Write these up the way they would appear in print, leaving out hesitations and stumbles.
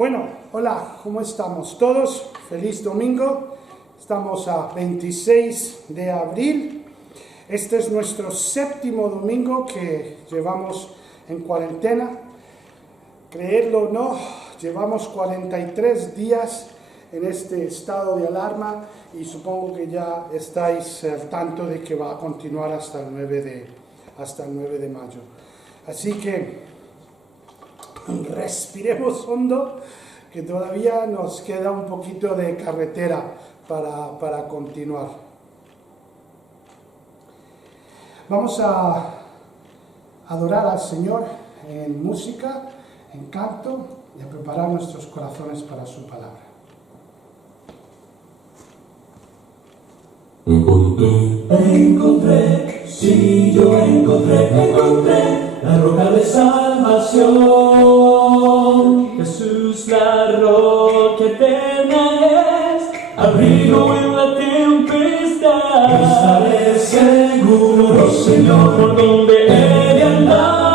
Bueno, hola, ¿cómo estamos todos? Feliz domingo. Estamos a 26 de abril. Este es nuestro séptimo domingo que llevamos en cuarentena. Creedlo o no, llevamos 43 días en este estado de alarma y supongo que ya estáis al tanto de que va a continuar hasta el 9 de mayo. Así que respiremos hondo, que todavía nos queda un poquito de carretera para continuar. Vamos a adorar al Señor en música, en canto y a preparar nuestros corazones para su palabra. Encontré, sí, yo encontré la roca de salvación. Jesús, la roca eterna es, abrigo en la tempestad. Estaré seguro, Señor, por donde he de andar.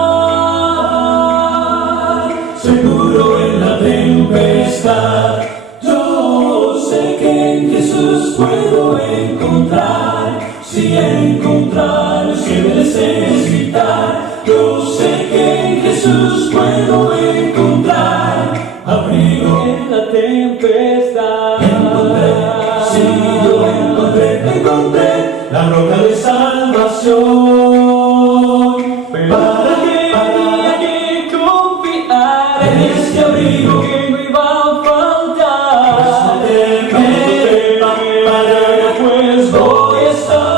Seguro en la tempestad. Yo sé que en Jesús puedo encontrar, si encontrar, si necesitar. Yo sé que en Jesús puedo encontrar abrigo en la tempestad. Encontré, sí, yo encontré la roca de salvación. ¿Para qué había que confiar en este abrigo que no iba a faltar? Pues voy a estar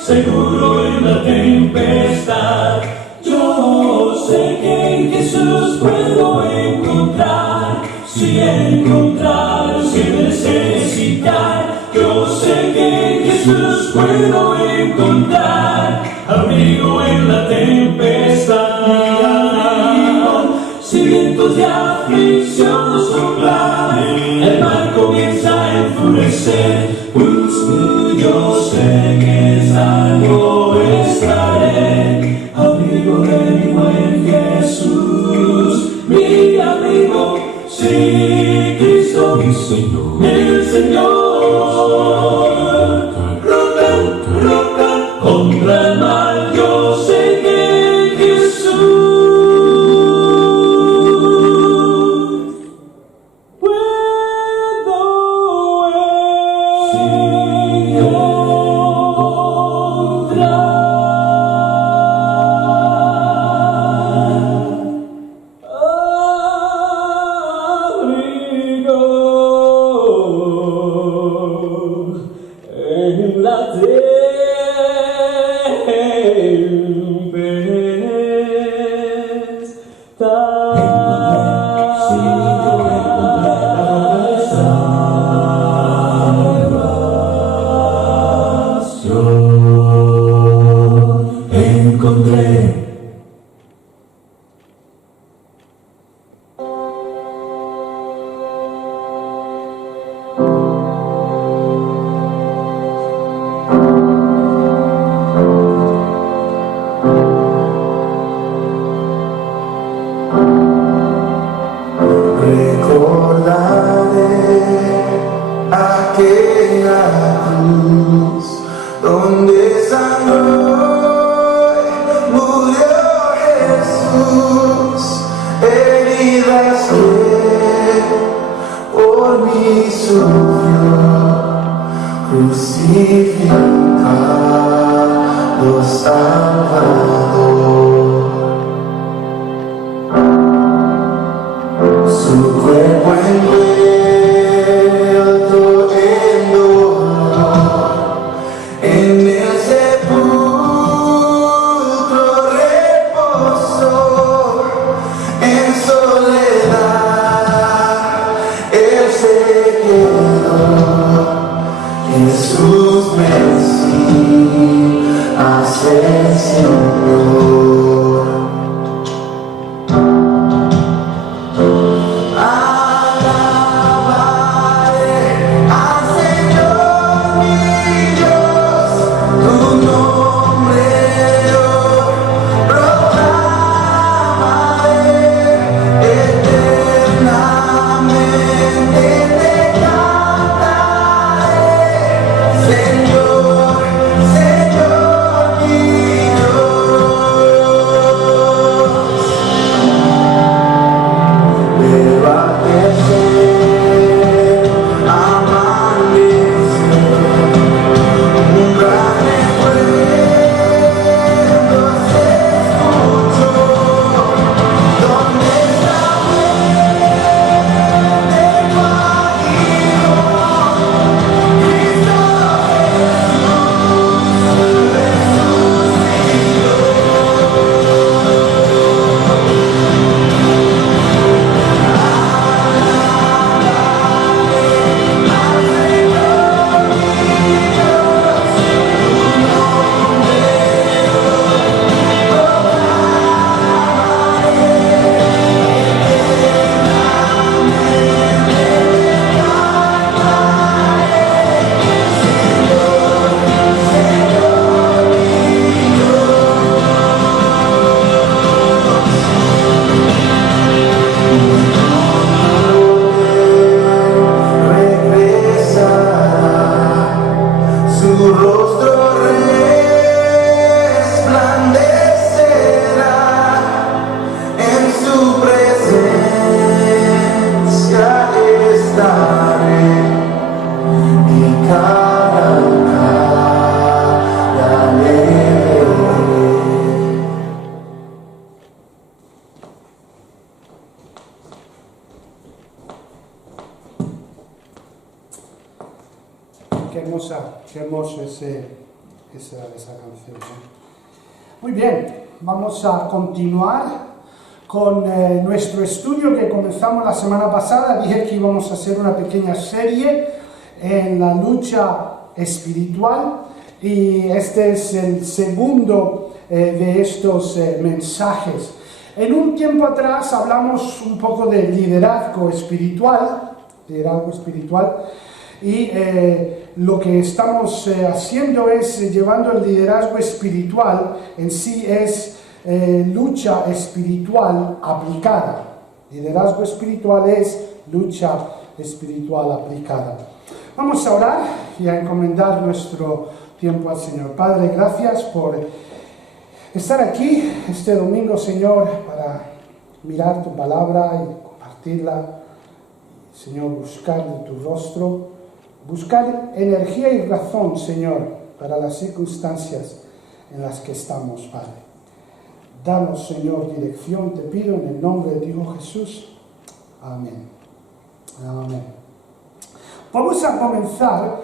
seguro en la tempestad. Yo sé que en Jesús puedo encontrar, si necesitar. Yo sé que en Jesús puedo encontrar abrigo en la tempestad. Si vientos de aflicción soplan, el mar comienza a enfurecer, yo sé que salvo estaré, abrigo de mi buen Jesús, mi amigo, sí, Cristo, mi Señor, el Señor. Roca contra el mal, yo sé que Jesús Jesús me enseña a ser Señor. Alabaré al Señor mi Dios, tu nombre yo proclamaré. precioso esa canción, ¿no? Muy bien, vamos a continuar con nuestro estudio que comenzamos la semana pasada. Dije que íbamos a hacer una pequeña serie en la lucha espiritual y este es el segundo de estos mensajes. En un tiempo atrás hablamos un poco de liderazgo espiritual y lo que estamos haciendo es llevando el liderazgo espiritual en sí es lucha espiritual aplicada. Liderazgo espiritual es lucha espiritual aplicada. Vamos a orar y a encomendar nuestro tiempo al Señor. Padre, gracias por estar aquí este domingo, Señor, para mirar tu palabra y compartirla. Señor, buscar de tu rostro, buscar energía y razón, Señor, para las circunstancias en las que estamos, Padre. Danos, Señor, dirección, te pido en el nombre de Dios Jesús. Amén. Amén. Vamos a comenzar.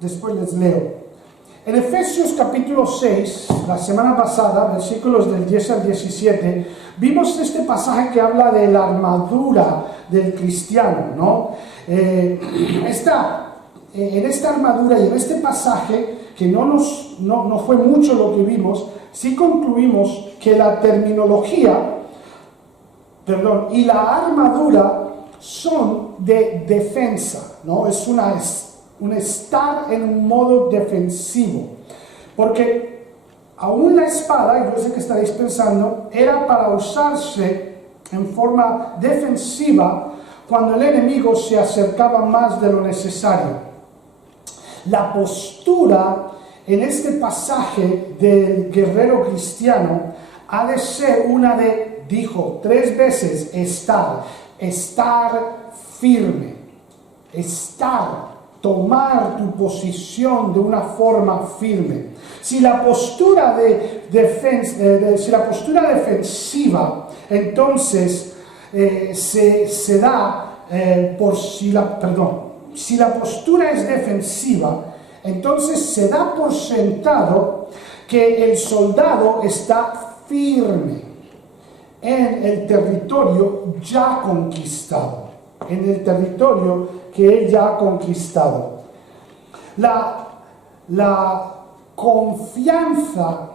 Después les leo. En Efesios capítulo 6, la semana pasada, versículos del 10 al 17, vimos este pasaje que habla de la armadura del cristiano, ¿no? En esta armadura y en este pasaje, que no fue mucho lo que vimos, sí concluimos que la terminología, y la armadura son de defensa, ¿no? Es un estar en un modo defensivo, porque aún la espada, yo sé que estaréis pensando, era para usarse en forma defensiva cuando el enemigo se acercaba más de lo necesario. La postura en este pasaje del guerrero cristiano ha de ser una de, dijo 3 veces, estar firme, tomar tu posición de una forma firme. Si la postura defensiva, entonces se da si la postura es defensiva, entonces se da por sentado que el soldado está firme en el territorio ya conquistado, en el territorio que él ya ha conquistado. La confianza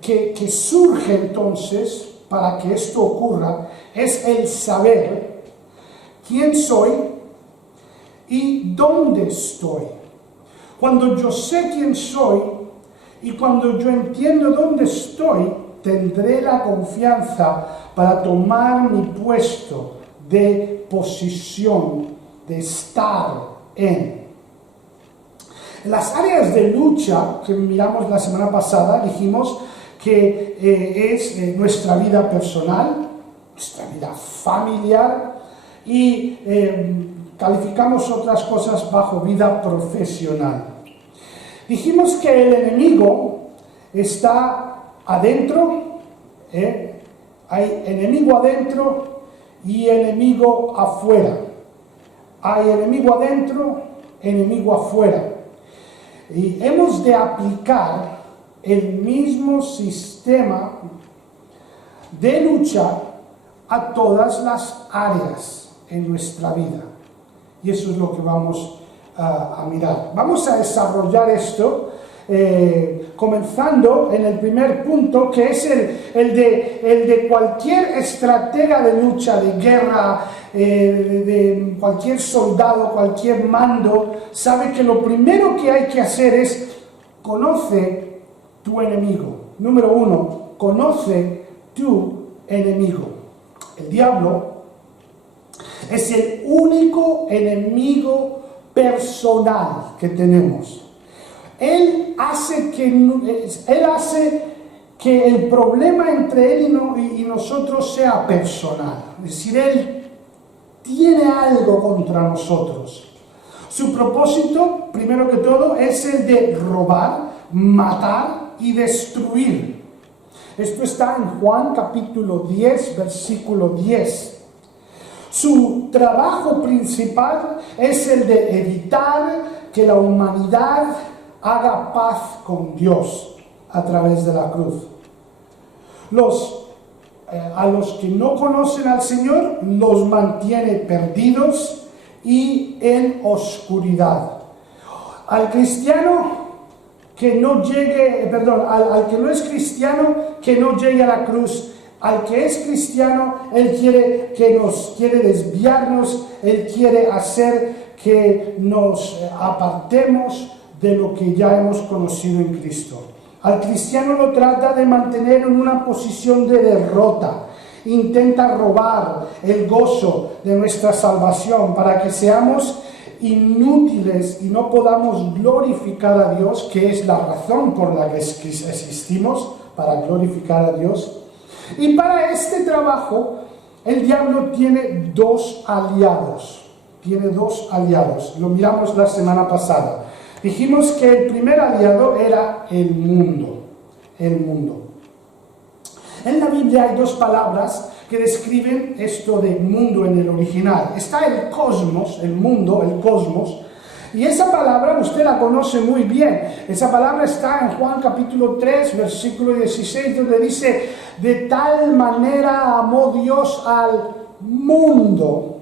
que surge entonces para que esto ocurra es el saber quién soy y dónde estoy. Cuando yo sé quién soy y cuando yo entiendo dónde estoy, tendré la confianza para tomar mi puesto de posición, de estar en. Las áreas de lucha que miramos la semana pasada, dijimos que es nuestra vida personal, nuestra vida familiar y calificamos otras cosas bajo vida profesional. Dijimos que el enemigo está adentro, hay enemigo adentro y enemigo afuera. Hay enemigo adentro, enemigo afuera. Y hemos de aplicar el mismo sistema de lucha a todas las áreas en nuestra vida. Y eso es lo que vamos a mirar. Vamos a desarrollar esto comenzando en el primer punto, que es el de cualquier estratega de lucha, de guerra, de cualquier soldado, cualquier mando, sabe que lo primero que hay que hacer es conoce tu enemigo. Número 1, conoce tu enemigo. El diablo es el único enemigo personal que tenemos. Él hace que el problema entre él y nosotros sea personal. Es decir, él tiene algo contra nosotros. Su propósito, primero que todo, es el de robar, matar y destruir. Esto está en Juan capítulo 10, versículo 10. Su trabajo principal es el de evitar que la humanidad haga paz con Dios a través de la cruz. A los que no conocen al Señor los mantiene perdidos y en oscuridad. Al cristiano que no llegue, al que no es cristiano, que no llegue a la cruz. Al que es cristiano, Él quiere desviarnos, Él quiere hacer que nos apartemos de lo que ya hemos conocido en Cristo. Al cristiano lo trata de mantener en una posición de derrota. Intenta robar el gozo de nuestra salvación para que seamos inútiles y no podamos glorificar a Dios, que es la razón por la que existimos, para glorificar a Dios. Y para este trabajo, el diablo tiene dos aliados. Lo miramos la semana pasada. Dijimos que el primer aliado era el mundo. En la Biblia hay dos palabras que describen esto de mundo en el original. Está el cosmos, el mundo, el cosmos, y esa palabra usted la conoce muy bien. Esa palabra está en Juan capítulo 3, versículo 16, donde dice: de tal manera amó Dios al mundo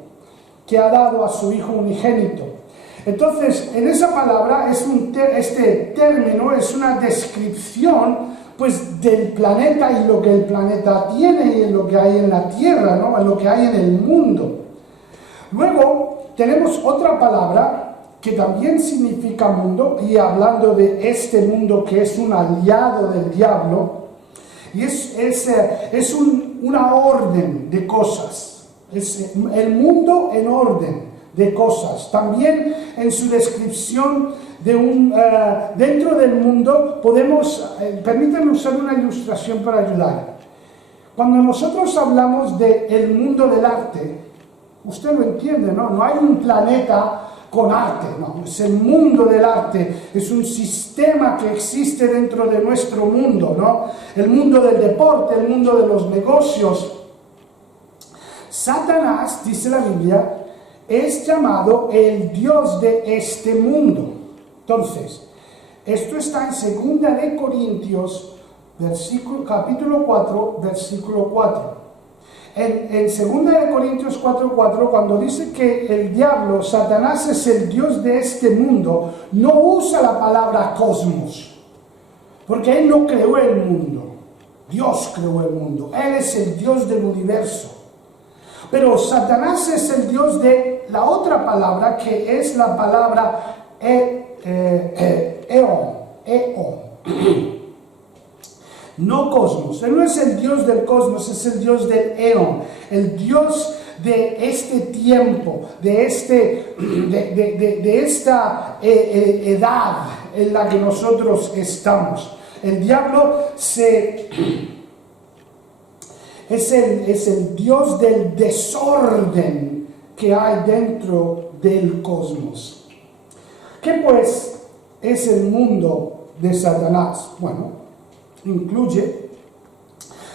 que ha dado a su Hijo unigénito. Entonces, en esa palabra, este término es una descripción pues del planeta y lo que el planeta tiene y lo que hay en la tierra, ¿no? Lo que hay en el mundo. Luego tenemos otra palabra que también significa mundo, y hablando de este mundo que es un aliado del diablo, y es una orden de cosas, es el mundo en orden de cosas. También en su descripción dentro del mundo podemos, permítanme usar una ilustración para ayudar. Cuando nosotros hablamos del mundo del arte, usted lo entiende, ¿no? No hay un planeta con arte, no, es el mundo del arte, es un sistema que existe dentro de nuestro mundo, ¿no? El mundo del deporte, el mundo de los negocios. Satanás, dice la Biblia, es llamado el Dios de este mundo. Entonces, esto está en 2 de Corintios, capítulo 4, versículo 4. En 2 de Corintios 4:4, cuando dice que el diablo, Satanás, es el Dios de este mundo, no usa la palabra cosmos, porque él no creó el mundo. Dios creó el mundo. Él es el Dios del universo. Pero Satanás es el Dios de la otra palabra, que es la palabra eon. No cosmos. Él no es el Dios del cosmos, es el Dios del eon, el Dios de este tiempo, de esta edad en la que nosotros estamos. El diablo es el Dios del desorden que hay dentro del cosmos. ¿Qué pues es el mundo de Satanás? Bueno, incluye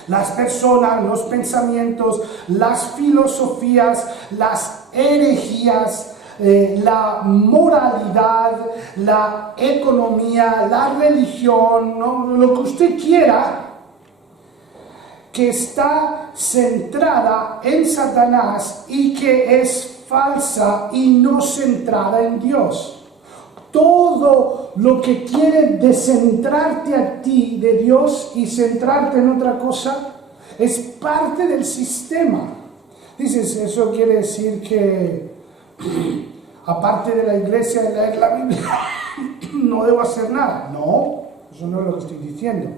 las personas, los pensamientos, las filosofías, las herejías, la moralidad, la economía, la religión, ¿no? Lo que usted quiera, que está centrada en Satanás y que es falsa y no centrada en Dios. Todo lo que quiere descentrarte a ti de Dios y centrarte en otra cosa es parte del sistema. Dices, eso quiere decir que aparte de la iglesia y leer la Biblia no debo hacer nada. No, eso no es lo que estoy diciendo.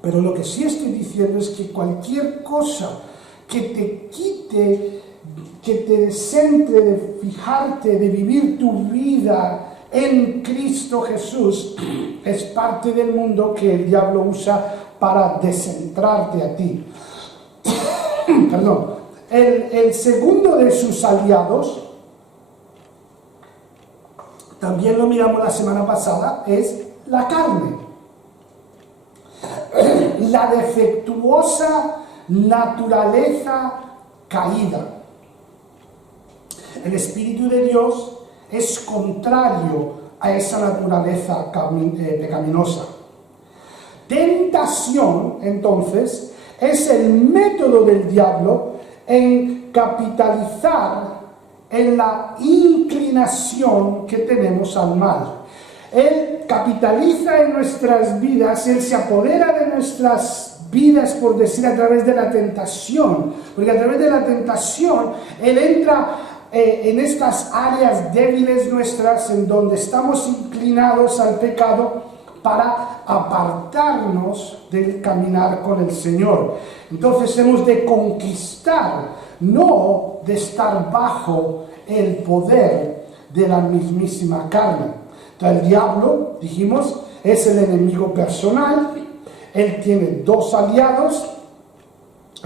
Pero lo que sí estoy diciendo es que cualquier cosa que te quite, que te descentre de fijarte, de vivir tu vida en Cristo Jesús, es parte del mundo que el diablo usa para descentrarte a ti. Perdón. El segundo de sus aliados, también lo miramos la semana pasada, es la carne. La defectuosa naturaleza caída. El Espíritu de Dios es contrario a esa naturaleza pecaminosa. Tentación, entonces, es el método del diablo en capitalizar en la inclinación que tenemos al mal. Él capitaliza en nuestras vidas, Él se apodera de nuestras vidas, por decir, a través de la tentación, porque a través de la tentación Él entra en estas áreas débiles nuestras, en donde estamos inclinados al pecado, para apartarnos del caminar con el Señor. Entonces hemos de conquistar, no de estar bajo el poder de la mismísima carne. Entonces el diablo, dijimos, es el enemigo personal. Él tiene dos aliados,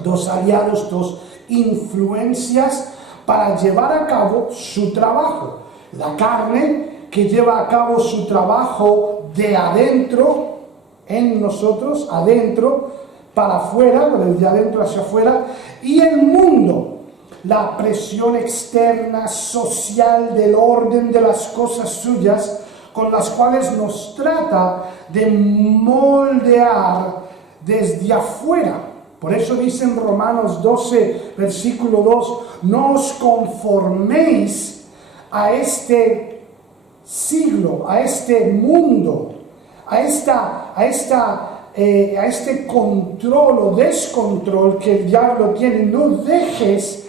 dos influencias para llevar a cabo su trabajo. La carne, que lleva a cabo su trabajo de adentro, en nosotros, adentro, para afuera, de adentro hacia afuera, y el mundo, la presión externa, social, del orden de las cosas suyas, con las cuales nos trata de moldear desde afuera. Por eso dice en Romanos 12, versículo 2, no os conforméis a este siglo, a este mundo, a este control o descontrol que el diablo tiene. No dejes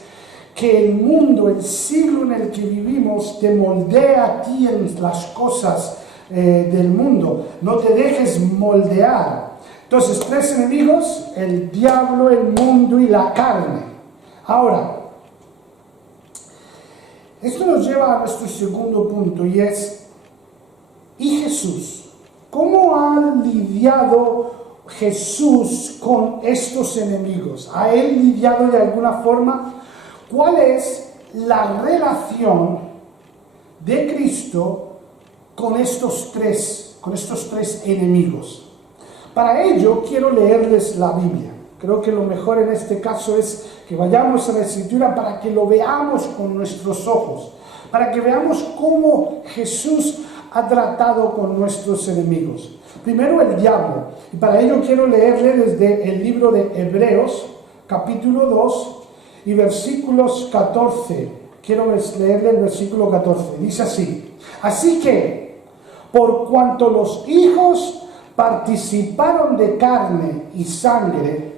que el mundo, el siglo en el que vivimos, te moldee a ti en las cosas del mundo. No te dejes moldear. Entonces, tres enemigos: el diablo, el mundo y la carne. Ahora, esto nos lleva a nuestro segundo punto, y es, ¿y Jesús? ¿Cómo ha lidiado Jesús con estos enemigos? ¿Ha él lidiado de alguna forma? ¿Cuál es la relación de Cristo con estos tres enemigos? Para ello quiero leerles la Biblia. Creo que lo mejor en este caso es que vayamos a la Escritura para que lo veamos con nuestros ojos, para que veamos cómo Jesús ha tratado con nuestros enemigos. Primero, el diablo. Y para ello quiero leerle desde el libro de Hebreos, capítulo 2 y versículos 14. Quiero leerle el versículo 14. Dice así: así que, por cuanto los hijos participaron de carne y sangre,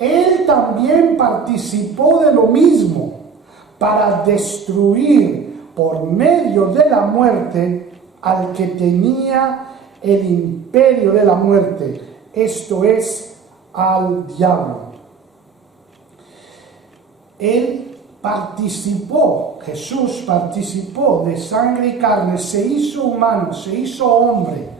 Él también participó de lo mismo, para destruir por medio de la muerte al que tenía el imperio de la muerte, esto es, al diablo. Él participó, Jesús participó de sangre y carne, se hizo humano, se hizo hombre.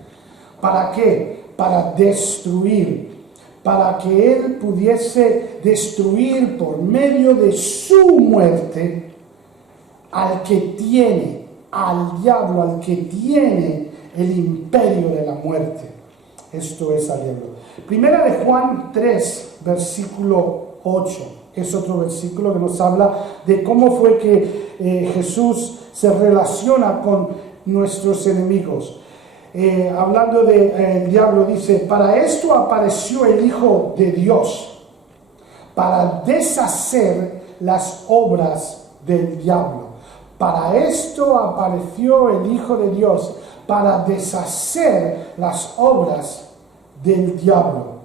¿Para qué? Para destruir, para que Él pudiese destruir por medio de su muerte al que tiene, al diablo, al que tiene el imperio de la muerte. Esto es al diablo. Primera de Juan 3, versículo 8. Es otro versículo que nos habla de cómo fue que Jesús se relaciona con nuestros enemigos. Hablando del diablo, dice: para esto apareció el Hijo de Dios, para deshacer las obras del diablo. Para esto apareció el Hijo de Dios, para deshacer las obras del diablo.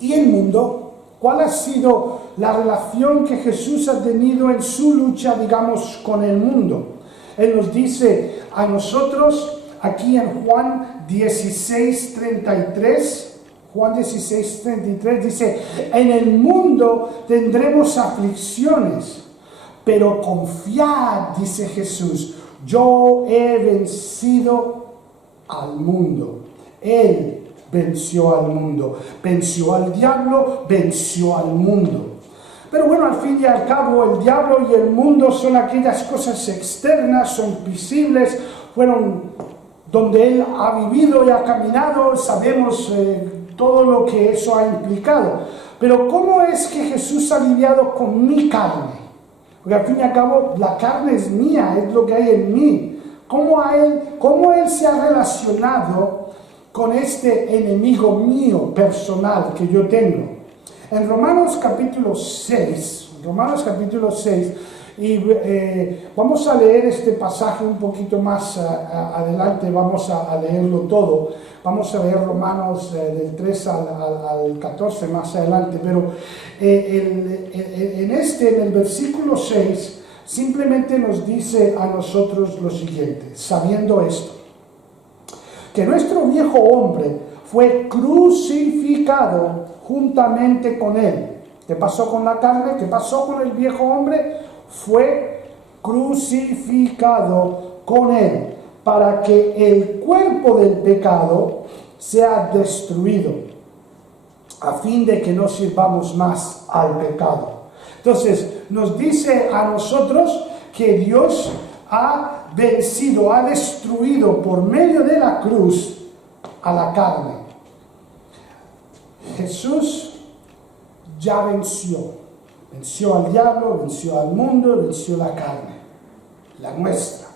¿Y el mundo? ¿Cuál ha sido la relación que Jesús ha tenido en su lucha, digamos, con el mundo? Él nos dice a nosotros, aquí en Juan 16:33, Juan 16:33 dice: en el mundo tendremos aflicciones, pero confiad, dice Jesús, yo he vencido al mundo. Él venció al mundo, venció al diablo, venció al mundo. Pero bueno, al fin y al cabo, el diablo y el mundo son aquellas cosas externas, son visibles, fueron donde Él ha vivido y ha caminado, sabemos todo lo que eso ha implicado. Pero ¿cómo es que Jesús ha lidiado con mi carne? Porque al fin y al cabo la carne es mía, es lo que hay en mí. ¿Cómo él se ha relacionado con este enemigo mío personal que yo tengo? En Romanos capítulo 6, y vamos a leer este pasaje un poquito más adelante, vamos a leerlo todo. Vamos a leer Romanos del 3 al 14 más adelante, pero en el versículo 6, simplemente nos dice a nosotros lo siguiente, sabiendo esto, que nuestro viejo hombre fue crucificado juntamente con él. ¿Qué pasó con la carne? ¿Qué pasó con el viejo hombre? Fue crucificado con él, para que el cuerpo del pecado sea destruido, a fin de que no sirvamos más al pecado. Entonces, nos dice a nosotros que Dios ha vencido, ha destruido por medio de la cruz a la carne. Jesús ya venció al diablo, venció al mundo, venció la carne, la nuestra.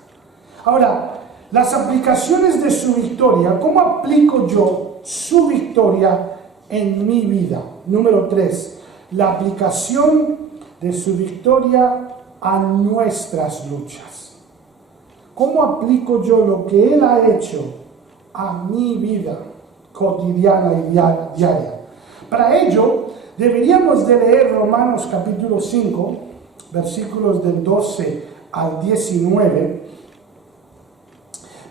Ahora, las aplicaciones de su victoria, ¿cómo aplico yo su victoria en mi vida? Número 3, la aplicación de su victoria a nuestras luchas. ¿Cómo aplico yo lo que Él ha hecho a mi vida cotidiana y diaria? Para ello, deberíamos de leer Romanos capítulo 5, versículos del 12 al 19,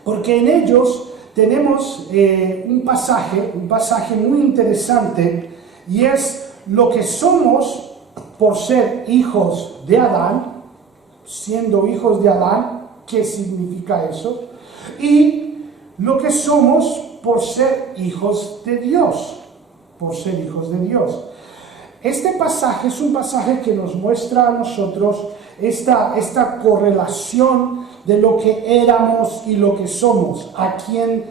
porque en ellos tenemos un pasaje muy interesante, y es lo que somos por ser hijos de Adán, siendo hijos de Adán, ¿qué significa eso? Y lo que somos por ser hijos de Dios, Este pasaje es un pasaje que nos muestra a nosotros esta correlación de lo que éramos y lo que somos, a quién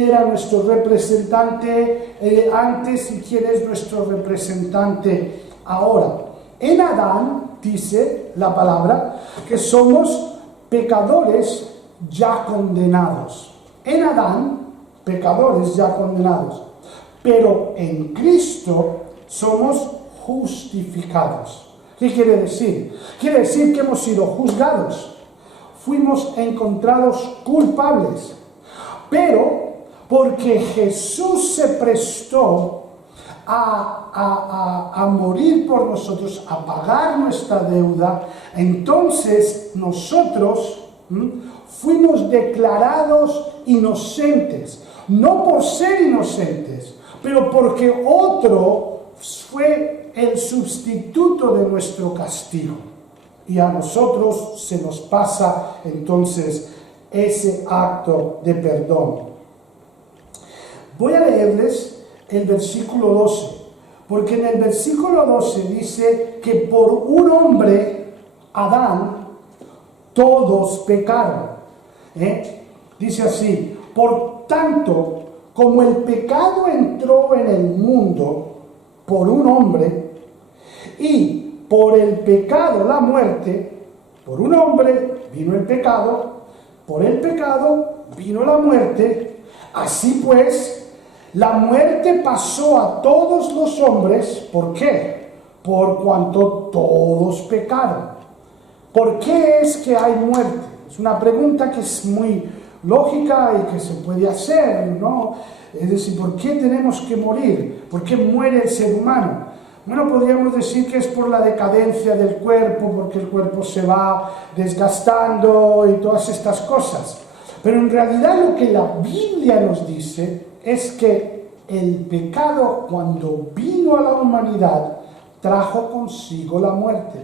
era nuestro representante antes y quién es nuestro representante ahora. En Adán, dice la palabra, que somos pecadores ya condenados. En Adán, pecadores ya condenados. Pero en Cristo somos justificados. ¿Qué quiere decir? Quiere decir que hemos sido juzgados. Fuimos encontrados culpables. Pero porque Jesús se prestó a morir por nosotros, a pagar nuestra deuda, entonces nosotros fuimos declarados inocentes. No por ser inocentes, pero porque otro fue el sustituto de nuestro castigo. Y a nosotros se nos pasa entonces ese acto de perdón. Voy a leerles el versículo 12, porque en el versículo 12 dice que por un hombre, Adán, todos pecaron. Dice así: por tanto, como el pecado entró en el mundo por un hombre, y por el pecado la muerte, por un hombre vino el pecado, por el pecado vino la muerte, así pues, la muerte pasó a todos los hombres. ¿Por qué? Por cuanto todos pecaron. ¿Por qué es que hay muerte? Es una pregunta que es muy lógica y que se puede hacer, ¿no? Es decir, ¿por qué tenemos que morir? ¿Por qué muere el ser humano? Bueno, podríamos decir que es por la decadencia del cuerpo, porque el cuerpo se va desgastando y todas estas cosas. Pero en realidad lo que la Biblia nos dice es que el pecado, cuando vino a la humanidad, trajo consigo la muerte.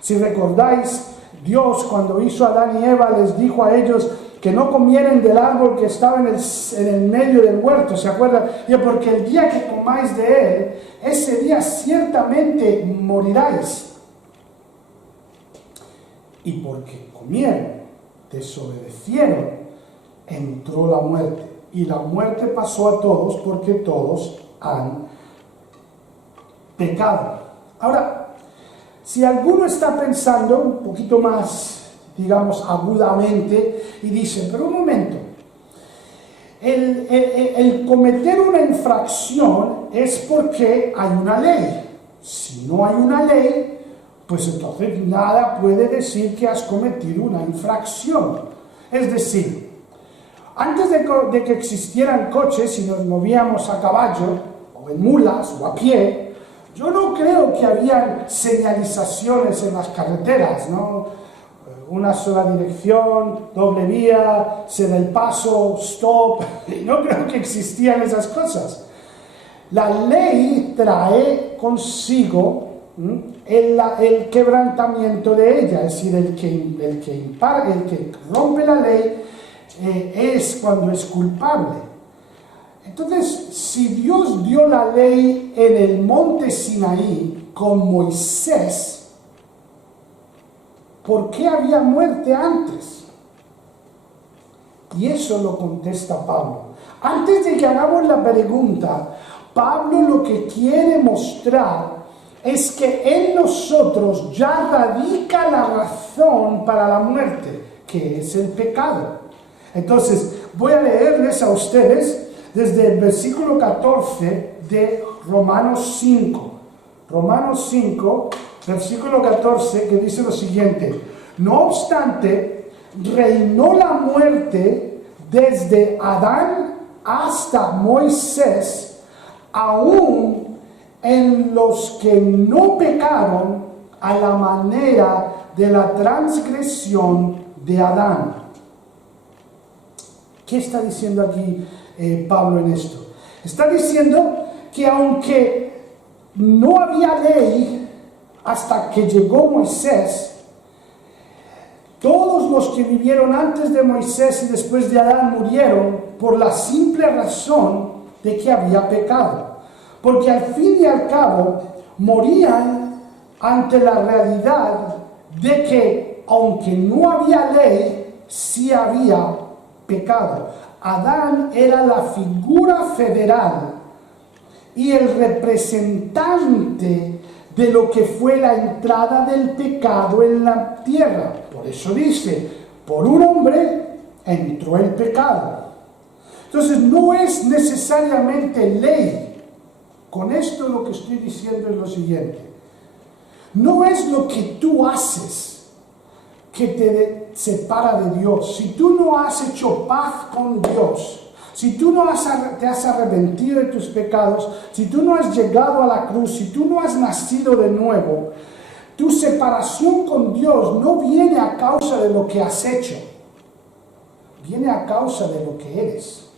Si recordáis, Dios, cuando hizo a Adán y Eva, les dijo a ellos que no comieran del árbol que estaba en el medio del huerto, ¿se acuerdan? Y porque el día que comáis de él, ese día ciertamente moriráis. Y porque comieron, desobedecieron, entró la muerte. Y la muerte pasó a todos porque todos han pecado. Ahora, Si alguno está pensando un poquito más, digamos, agudamente y dice, pero un momento, el cometer una infracción es porque hay una ley. Si no hay una ley, pues entonces nada puede decir que has cometido una infracción. Es decir, antes de que existieran coches y nos movíamos a caballo, o en mulas, o a pie, yo no creo que había señalizaciones en las carreteras, ¿no? Una sola dirección, doble vía, se da el paso, stop. No creo que existían esas cosas. La ley trae consigo el quebrantamiento de ella, es decir, el que rompe la ley es cuando es culpable. Entonces, si Dios dio la ley en el monte Sinaí con Moisés, ¿por qué había muerte antes? Y eso lo contesta Pablo. Antes de que hagamos la pregunta, Pablo lo que quiere mostrar es que en nosotros ya radica la razón para la muerte, que es el pecado. Entonces, voy a leerles a ustedes desde el versículo 14 de Romanos 5. Romanos 5, versículo 14, que dice lo siguiente: no obstante, reinó la muerte desde Adán hasta Moisés, aún en los que no pecaron a la manera de la transgresión de Adán. ¿Qué está diciendo aquí Pablo en esto? Está diciendo que aunque no había ley hasta que llegó Moisés, todos los que vivieron antes de Moisés y después de Adán murieron por la simple razón de que había pecado. Porque al fin y al cabo morían ante la realidad de que, aunque no había ley, sí había pecado. Adán era la figura federal y el representante de lo que fue la entrada del pecado en la tierra. Por eso dice, por un hombre entró el pecado. Entonces no es necesariamente ley. Con esto lo que estoy diciendo es lo siguiente: no es lo que tú haces que te separa de Dios. Si tú no has hecho paz con Dios, si tú no te has arrepentido de tus pecados, si tú no has llegado a la cruz, si tú no has nacido de nuevo, tu separación con Dios no viene a causa de lo que has hecho, viene a causa de lo que eres.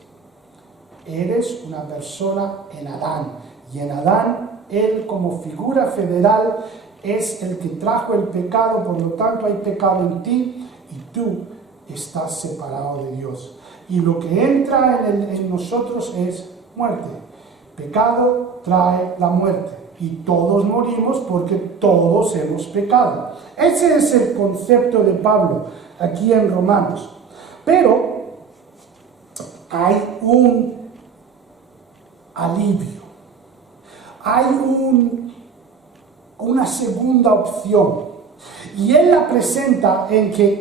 Eres una persona en Adán. Y en Adán, él como figura federal es el que trajo el pecado, por lo tanto hay pecado en ti y tú estás separado de Dios. Y lo que entra en nosotros es muerte. Pecado trae la muerte y todos morimos porque todos hemos pecado. Ese es el concepto de Pablo aquí en Romanos. Pero hay un alivio. Hay una segunda opción, y él la presenta en que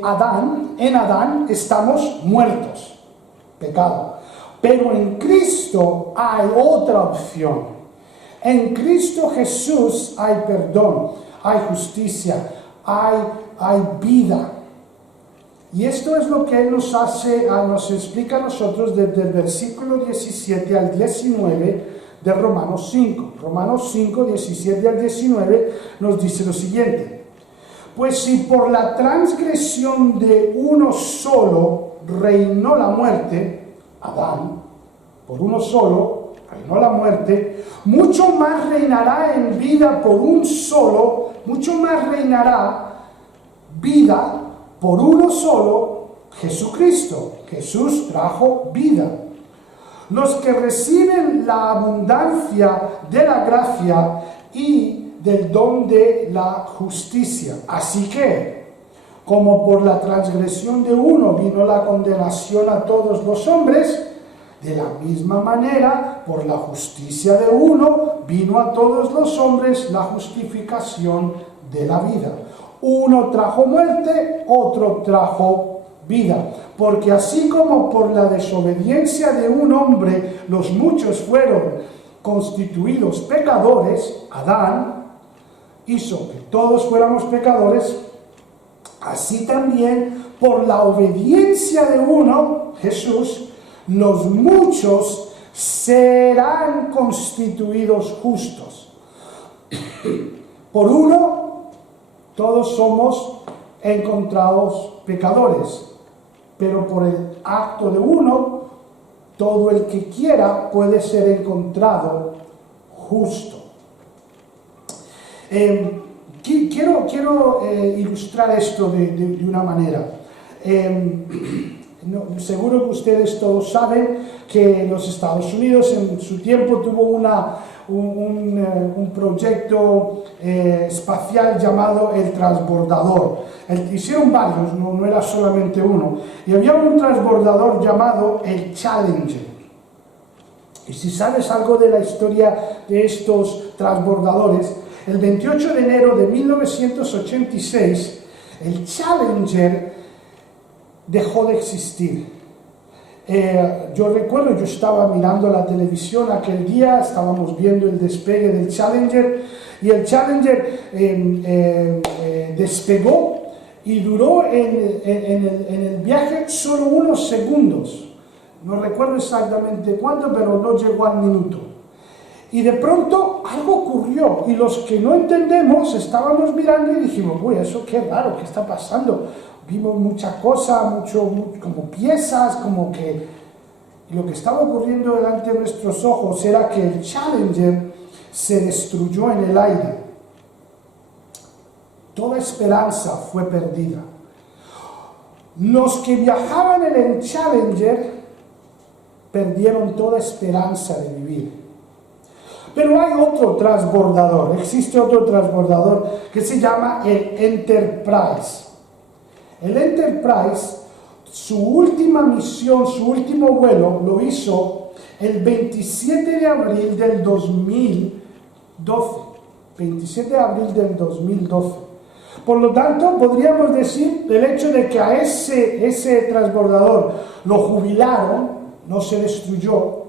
en Adán estamos muertos, pecado, pero en Cristo hay otra opción. En Cristo Jesús hay perdón, hay justicia, hay vida. Y esto es lo que él nos explica a nosotros desde el versículo 17 al 19 de Romanos 5. Romanos 5, 17 al 19 nos dice lo siguiente: pues si por la transgresión de uno solo reinó la muerte, Adán, por uno solo reinó la muerte, mucho más reinará en vida por un solo, mucho más reinará vida por uno solo, Jesucristo. Jesús trajo vida. Los que reciben la abundancia de la gracia y del don de la justicia. Así que, como por la transgresión de uno vino la condenación a todos los hombres, de la misma manera, por la justicia de uno vino a todos los hombres la justificación de la vida. Uno trajo muerte, otro trajo vida. Porque así como por la desobediencia de un hombre los muchos fueron constituidos pecadores, Adán hizo que todos fuéramos pecadores, así también por la obediencia de uno, Jesús, los muchos serán constituidos justos. Por uno, todos somos encontrados pecadores, pero por el acto de uno, todo el que quiera puede ser encontrado justo. Quiero ilustrar esto de una manera. Seguro que ustedes todos saben que los Estados Unidos en su tiempo tuvo un proyecto espacial llamado el transbordador. Hicieron varios, no era solamente uno. Y había un transbordador llamado el Challenger. Y si sabes algo de la historia de estos transbordadores, el 28 de enero de 1986, el Challenger dejó de existir. Yo recuerdo, yo estaba mirando la televisión aquel día, estábamos viendo el despegue del Challenger, y el Challenger despegó y duró en el viaje solo unos segundos. No recuerdo exactamente cuánto, pero no llegó al minuto. Y de pronto algo ocurrió, y los que no entendemos estábamos mirando y dijimos, uy, eso qué raro, ¿qué está pasando? Vimos mucha cosa, como piezas, como que... Y lo que estaba ocurriendo delante de nuestros ojos era que el Challenger se destruyó en el aire. Toda esperanza fue perdida. Los que viajaban en el Challenger perdieron toda esperanza de vivir. Pero hay otro transbordador, existe otro transbordador que se llama el Enterprise. El Enterprise, su última misión, su último vuelo, lo hizo el 27 de abril del 2012. 27 de abril del 2012. Por lo tanto, podríamos decir el hecho de que a ese transbordador lo jubilaron, no se destruyó.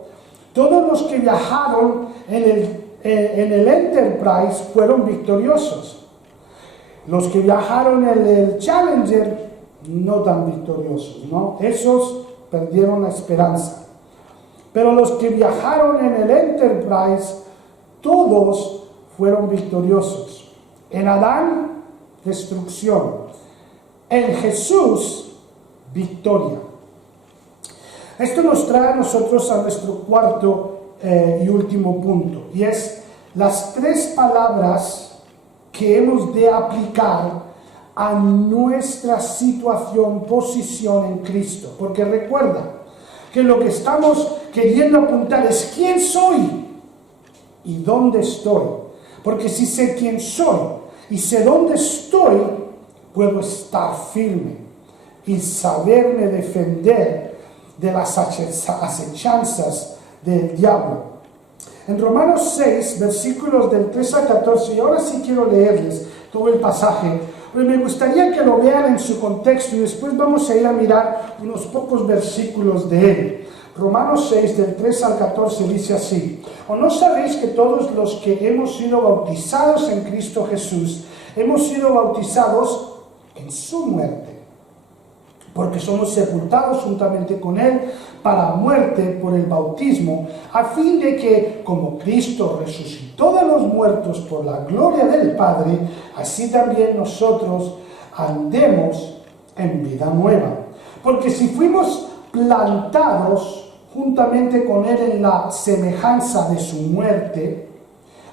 Todos los que viajaron en el Enterprise fueron victoriosos. Los que viajaron en el Challenger no tan victoriosos, ¿no? Esos perdieron la esperanza. Pero los que viajaron en el Enterprise, todos fueron victoriosos. En Adán, destrucción. En Jesús, victoria. Esto nos trae a nosotros a nuestro cuarto y último punto, y es las tres palabras que hemos de aplicar a nuestra situación, posición en Cristo. Porque recuerda que lo que estamos queriendo apuntar es quién soy y dónde estoy. Porque si sé quién soy y sé dónde estoy, puedo estar firme y saberme defender de las acechanzas del diablo. En Romanos 6, versículos del 3 al 14, y ahora sí quiero leerles todo el pasaje, pero me gustaría que lo vean en su contexto y después vamos a ir a mirar unos pocos versículos de él. Romanos 6, del 3 al 14, dice así: ¿O no sabéis que todos los que hemos sido bautizados en Cristo Jesús, hemos sido bautizados en su muerte? Porque somos sepultados juntamente con Él para muerte por el bautismo, a fin de que, como Cristo resucitó de los muertos por la gloria del Padre, así también nosotros andemos en vida nueva. Porque si fuimos plantados juntamente con Él en la semejanza de su muerte,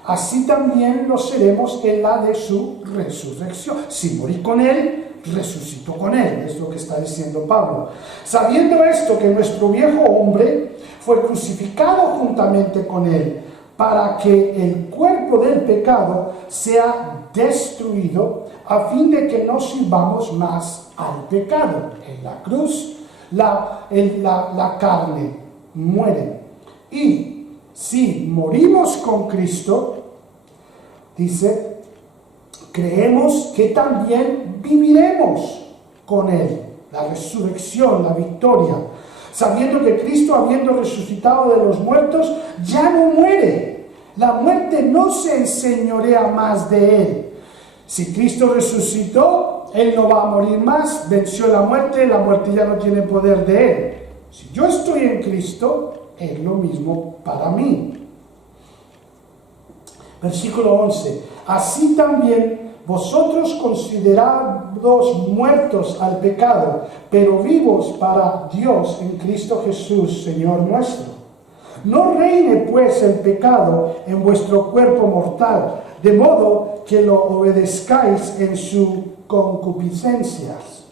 así también lo seremos en la de su resurrección. Si morí con Él, resucitó con Él, es lo que está diciendo Pablo. Sabiendo esto, que nuestro viejo hombre fue crucificado juntamente con Él, para que el cuerpo del pecado sea destruido, a fin de que no sirvamos más al pecado. En la cruz, la carne muere. Y si morimos con Cristo, dice, creemos que también viviremos con Él. La resurrección, la victoria. Sabiendo que Cristo, habiendo resucitado de los muertos, ya no muere. La muerte no se enseñorea más de Él. Si Cristo resucitó, Él no va a morir más, venció la muerte ya no tiene poder de Él. Si yo estoy en Cristo, es lo mismo para mí. Versículo 11. Así también vosotros considerados muertos al pecado, pero vivos para Dios en Cristo Jesús, Señor nuestro. No reine pues el pecado en vuestro cuerpo mortal, de modo que lo obedezcáis en sus concupiscencias.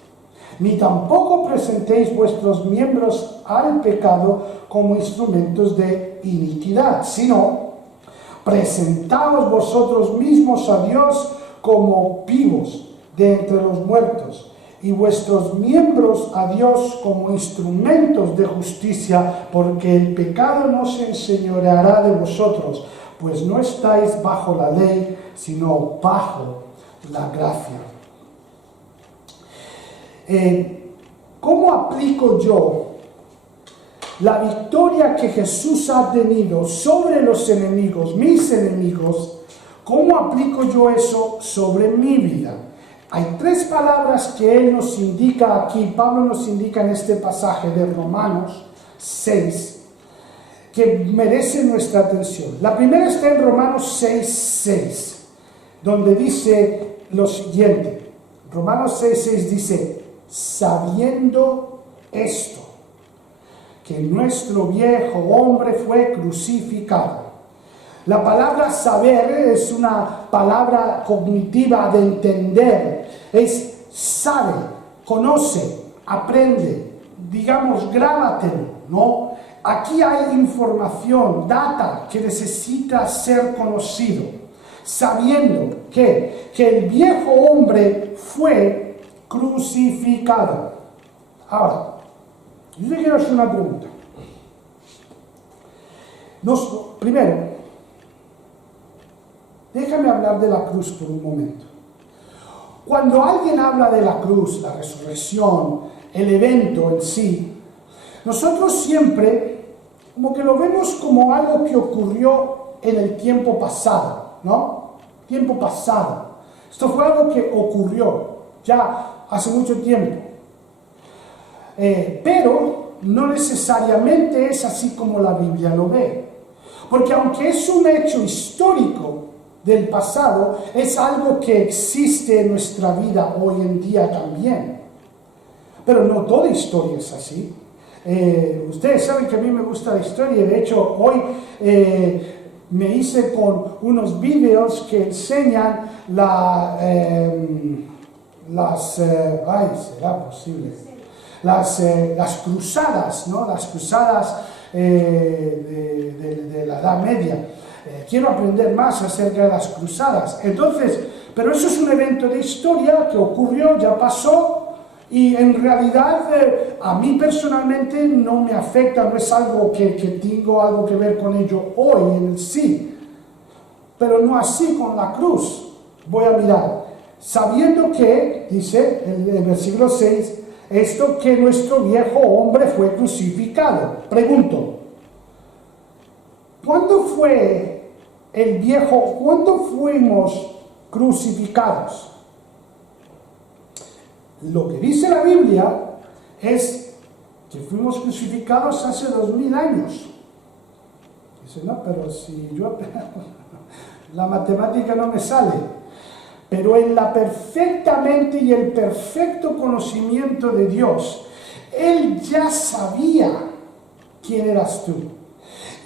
Ni tampoco presentéis vuestros miembros al pecado como instrumentos de iniquidad, sino presentaos vosotros mismos a Dios como vivos de entre los muertos, y vuestros miembros a Dios como instrumentos de justicia, porque el pecado no se enseñoreará de vosotros, pues no estáis bajo la ley, sino bajo la gracia. ¿Cómo aplico yo la victoria que Jesús ha tenido sobre los enemigos, mis enemigos? ¿Cómo aplico yo eso sobre mi vida? Hay tres palabras que Él nos indica aquí, Pablo nos indica en este pasaje de Romanos 6, que merecen nuestra atención. La primera está en Romanos 6:6, donde dice lo siguiente. Romanos 6:6 dice, sabiendo esto, que nuestro viejo hombre fue crucificado. La palabra saber es una palabra cognitiva de entender. Es sabe, conoce, aprende, digamos, grábatelo, ¿no? Aquí hay información, data que necesita ser conocido. Sabiendo que el viejo hombre fue crucificado. Ahora, yo le quiero hacer una pregunta. Primero, déjame hablar de la cruz por un momento. Cuando alguien habla de la cruz, la resurrección, el evento en sí, nosotros siempre como que lo vemos como algo que ocurrió en el tiempo pasado, ¿no? Tiempo pasado. Esto fue algo que ocurrió ya hace mucho tiempo. Pero no necesariamente es así como la Biblia lo ve. Porque aunque es un hecho histórico del pasado, es algo que existe en nuestra vida hoy en día también. Pero no toda historia es así. Ustedes saben que a mí me gusta la historia. De hecho, hoy me hice con unos vídeos que enseñan será posible, las cruzadas, ¿no? Las cruzadas de la Edad Media. Quiero aprender más acerca de las cruzadas. Entonces, pero eso es un evento de historia que ocurrió, ya pasó, y en realidad a mí personalmente no me afecta, no es algo que tengo algo que ver con ello hoy en sí. Pero no así con la cruz. Voy a mirar. Sabiendo que, dice el versículo 6, esto que nuestro viejo hombre fue crucificado. Pregunto, ¿cuándo fuimos crucificados? Lo que dice la Biblia es que fuimos crucificados hace 2000 años. Dice, no, pero si yo la matemática no me sale. Pero en la perfecta mente y el perfecto conocimiento de Dios, Él ya sabía quién eras tú.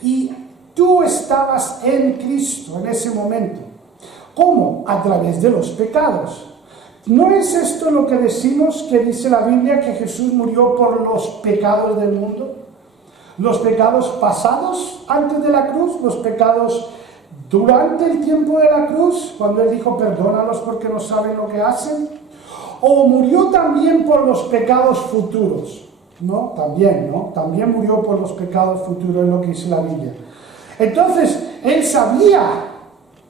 Y tú estabas en Cristo en ese momento. ¿Cómo? A través de los pecados. ¿No es esto lo que decimos que dice la Biblia, que Jesús murió por los pecados del mundo? Los pecados pasados antes de la cruz, los pecados durante el tiempo de la cruz, cuando Él dijo, perdónalos porque no saben lo que hacen. O murió también por los pecados futuros. ¿No? También, ¿no? También murió por los pecados futuros, es lo que dice la Biblia. Entonces, Él sabía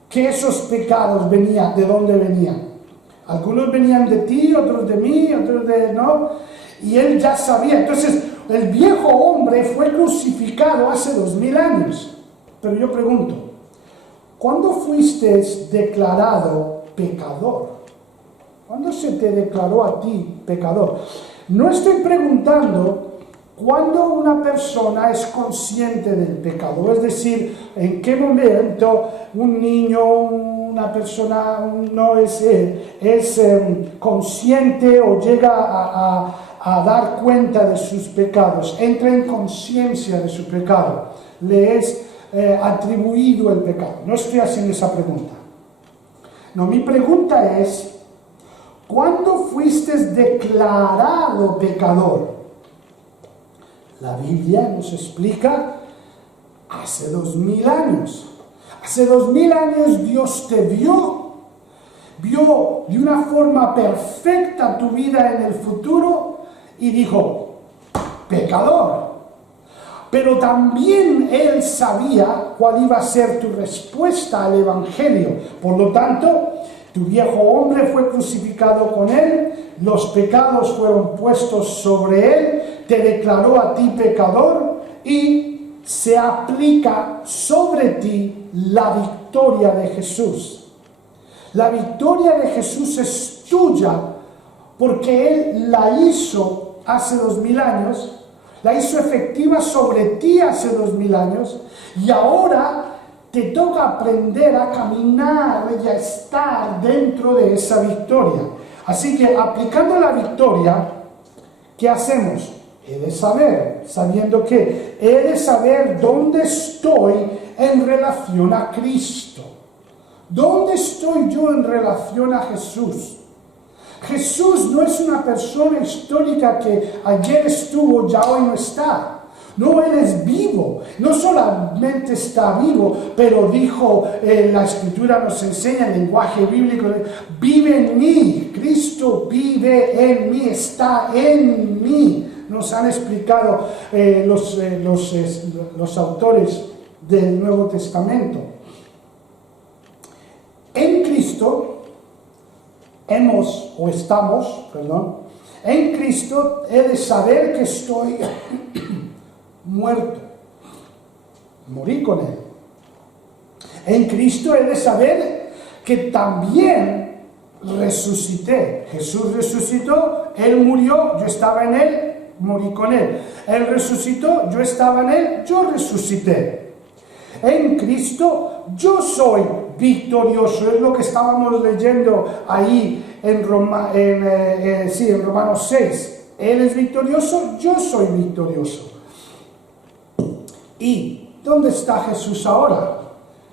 que esos pecados venían, ¿de dónde venían? Algunos venían de ti, otros de mí, otros de no. Y él ya sabía. Entonces, el viejo hombre fue crucificado hace 2000 años. Pero yo pregunto, ¿cuándo fuiste declarado pecador? ¿Cuándo se te declaró a ti pecador? No estoy preguntando cuándo una persona es consciente del pecado, es decir, en qué momento un niño, una persona no es consciente o llega a dar cuenta de sus pecados, entra en conciencia de su pecado, le es atribuido el pecado. No estoy haciendo esa pregunta. No, mi pregunta es, ¿cuándo fuiste declarado pecador? La Biblia nos explica hace 2000 años. Hace 2000 años Dios te vio de una forma perfecta tu vida en el futuro y dijo, pecador. Pero también Él sabía cuál iba a ser tu respuesta al Evangelio. Por lo tanto, tu viejo hombre fue crucificado con Él, los pecados fueron puestos sobre Él, te declaró a ti pecador y se aplica sobre ti la victoria de Jesús. La victoria de Jesús es tuya porque Él la hizo hace 2000 años, la hizo efectiva sobre ti hace 2000 años y ahora te toca aprender a caminar y a estar dentro de esa victoria. Así que aplicando la victoria, ¿qué hacemos? He de saber, sabiendo que he de saber dónde estoy en relación a Cristo. ¿Dónde estoy yo en relación a Jesús? Jesús no es una persona histórica que ayer estuvo, ya hoy no está. No, Él es vivo. No solamente está vivo, pero dijo, la Escritura nos enseña el lenguaje bíblico, vive en mí. Cristo vive en mí, está en mí. Nos han explicado los autores del Nuevo Testamento. En Cristo en Cristo he de saber que estoy muerto. Morí con Él. En Cristo he de saber que también resucité. Jesús resucitó, Él murió, yo estaba en Él, morí con Él. Él resucitó, yo estaba en Él, yo resucité. En Cristo yo soy victorioso. Es lo que estábamos leyendo ahí en Romanos 6. Él es victorioso, yo soy victorioso. ¿Y dónde está Jesús ahora?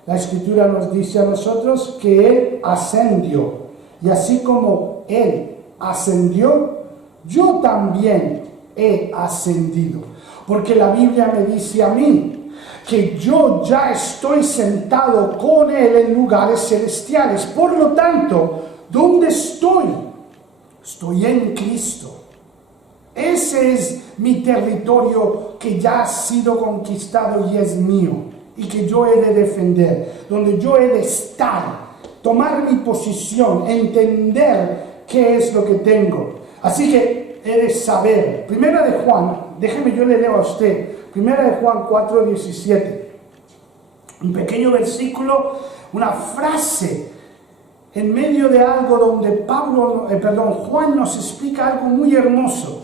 La Escritura nos dice a nosotros que Él ascendió. Y así como Él ascendió, yo también he ascendido. Porque la Biblia me dice a mí que yo ya estoy sentado con Él en lugares celestiales. Por lo tanto, ¿dónde estoy? Estoy en Cristo. Ese es mi territorio que ya ha sido conquistado y es mío, y que yo he de defender, donde yo he de estar, tomar mi posición, entender qué es lo que tengo. Así que he de saber. Primera de Juan, déjeme yo le leo a usted, Primera de Juan 4:17, un pequeño versículo, una frase en medio de algo donde Juan nos explica algo muy hermoso.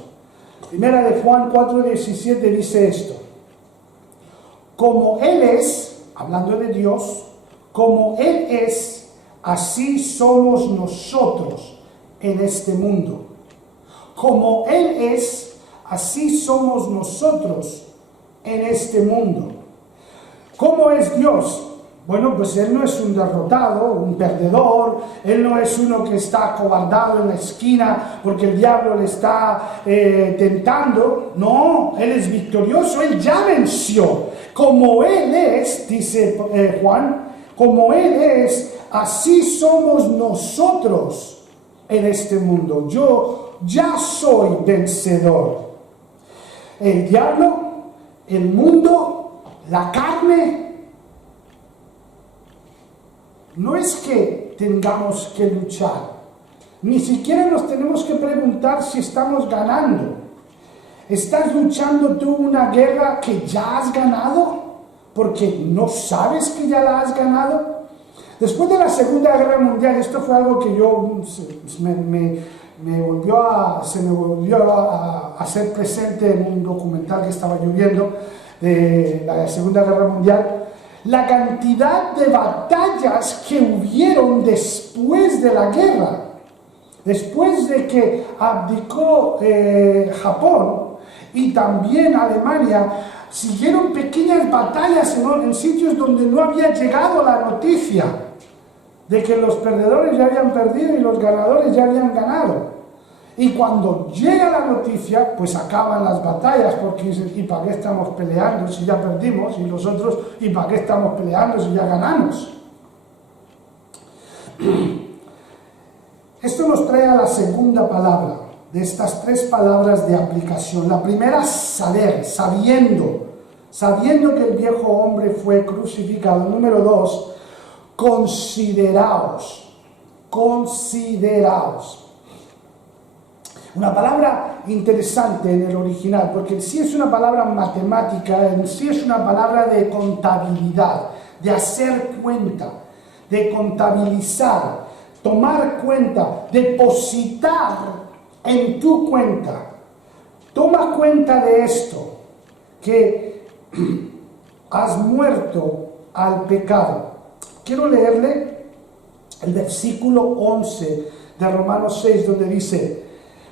Primera de Juan 4:17 dice esto: como Él es, hablando de Dios, como Él es, así somos nosotros en este mundo. Como Él es, así somos nosotros en este mundo. ¿Cómo es Dios? Bueno, pues Él no es un derrotado, un perdedor. Él no es uno que está acobardado en la esquina porque el diablo le está tentando. No, Él es victorioso, Él ya venció. Como Él es, dice Juan, como Él es, así somos nosotros en este mundo. Yo ya soy vencedor. El diablo, el mundo, la carne, no es que tengamos que luchar, ni siquiera nos tenemos que preguntar si estamos ganando. ¿Estás luchando tú una guerra que ya has ganado? Porque no sabes que ya la has ganado. Después de la Segunda Guerra Mundial, esto fue algo que se me volvió a hacer presente en un documental que estaba yo viendo de la Segunda Guerra Mundial. La cantidad de batallas que hubieron después de la guerra, después de que abdicó Japón y también Alemania, siguieron pequeñas batallas en sitios donde no había llegado la noticia de que los perdedores ya habían perdido y los ganadores ya habían ganado. Y cuando llega la noticia, pues acaban las batallas, porque dicen, ¿y para qué estamos peleando si ya perdimos? Y los otros, ¿y para qué estamos peleando si ya ganamos? Esto nos trae a la segunda palabra de estas tres palabras de aplicación. La primera, saber, sabiendo que el viejo hombre fue crucificado. Número 2, consideraos. Una palabra interesante en el original, porque en sí es una palabra matemática, en sí es una palabra de contabilidad, de hacer cuenta, de contabilizar, tomar cuenta, depositar en tu cuenta. Toma cuenta de esto, que has muerto al pecado. Quiero leerle el versículo 11 de Romanos 6, donde dice: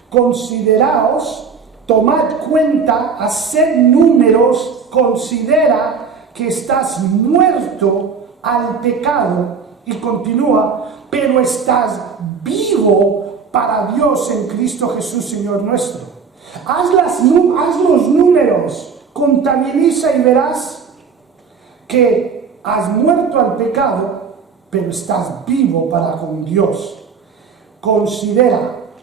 consideraos, tomad cuenta, haced números, considera que estás muerto al pecado, y continúa, pero estás vivo para Dios en Cristo Jesús, Señor nuestro. Haz los números, contabiliza y verás que has muerto al pecado, pero estás vivo para con Dios.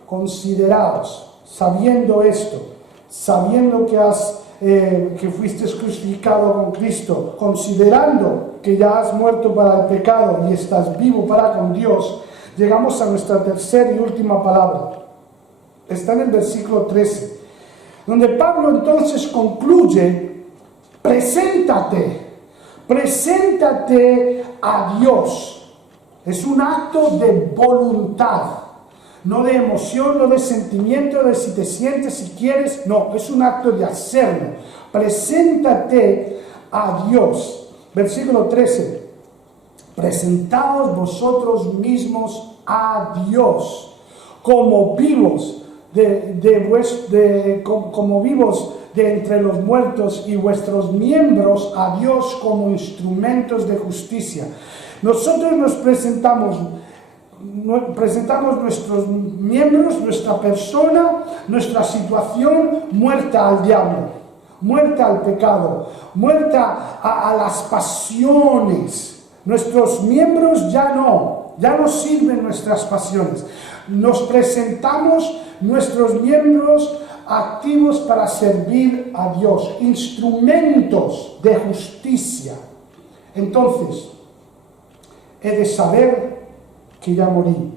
Consideraos, sabiendo esto, sabiendo que fuiste crucificado con Cristo, considerando que ya has muerto para el pecado y estás vivo para con Dios, llegamos a nuestra tercera y última palabra. Está en el versículo 13, donde Pablo entonces concluye: preséntate a Dios. Es un acto de voluntad, no de emoción, no de sentimiento, de si te sientes, si quieres, no, es un acto de hacerlo. Preséntate a Dios. Versículo 13, presentaos vosotros mismos a Dios como vivos como vivos de entre los muertos, y vuestros miembros a Dios como instrumentos de justicia. Nosotros nos presentamos nuestros miembros, nuestra persona, nuestra situación muerta al diablo, muerta al pecado, muerta a las pasiones. Nuestros miembros ya no sirven nuestras pasiones. Nos presentamos nuestros miembros activos para servir a Dios, instrumentos de justicia. Entonces, he de saber que ya morí,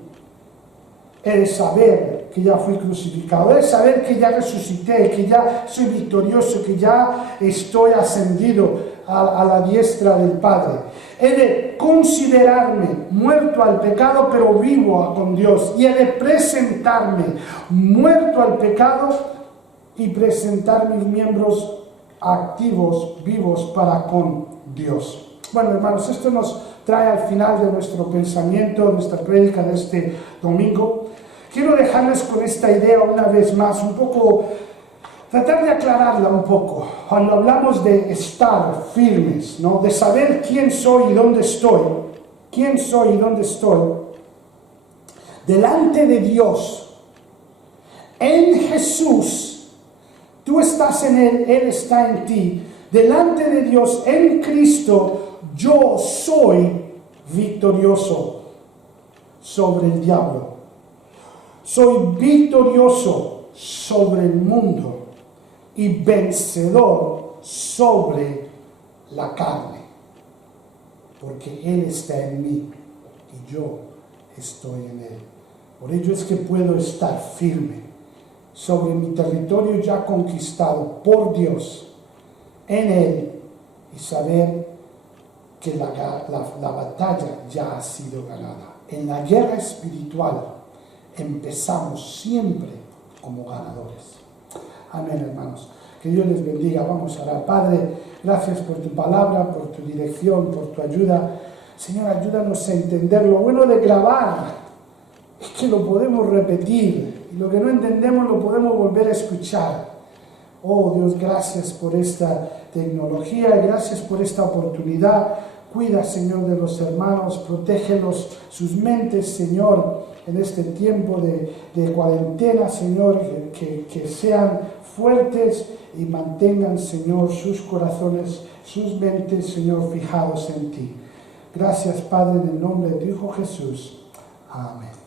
he de saber que ya fui crucificado, he de saber que ya resucité, que ya soy victorioso, que ya estoy ascendido a la diestra del Padre. He de considerarme muerto al pecado, pero vivo con Dios, y he de presentarme muerto al pecado y presentar mis miembros activos, vivos para con Dios. Bueno, hermanos, esto nos trae al final de nuestro pensamiento, nuestra prédica de este domingo. Quiero dejarles con esta idea una vez más, un poco, tratar de aclararla un poco. Cuando hablamos de estar firmes, ¿no? De saber quién soy y dónde estoy, delante de Dios, en Jesús, tú estás en Él, Él está en ti. Delante de Dios, en Cristo, yo soy victorioso sobre el diablo. Soy victorioso sobre el mundo y vencedor sobre la carne, porque Él está en mí. y yo estoy en Él. Por ello es que puedo estar firme sobre mi territorio ya conquistado por Dios, en Él, y saber que la batalla ya ha sido ganada. En la guerra espiritual empezamos siempre como ganadores. Amén, hermanos. Que Dios les bendiga. Vamos a orar. Padre, gracias por tu palabra, por tu dirección, por tu ayuda. Señor, ayúdanos a entender. Lo bueno de grabar es que lo podemos repetir y lo que no entendemos lo podemos volver a escuchar. Oh Dios, gracias por esta tecnología y gracias por esta oportunidad. Cuida, Señor, de los hermanos, protégelos, sus mentes, Señor, en este tiempo de cuarentena, Señor, que sean fuertes y mantengan, Señor, sus corazones, sus mentes, Señor, fijados en ti. Gracias, Padre, en el nombre de tu Hijo Jesús. Amén.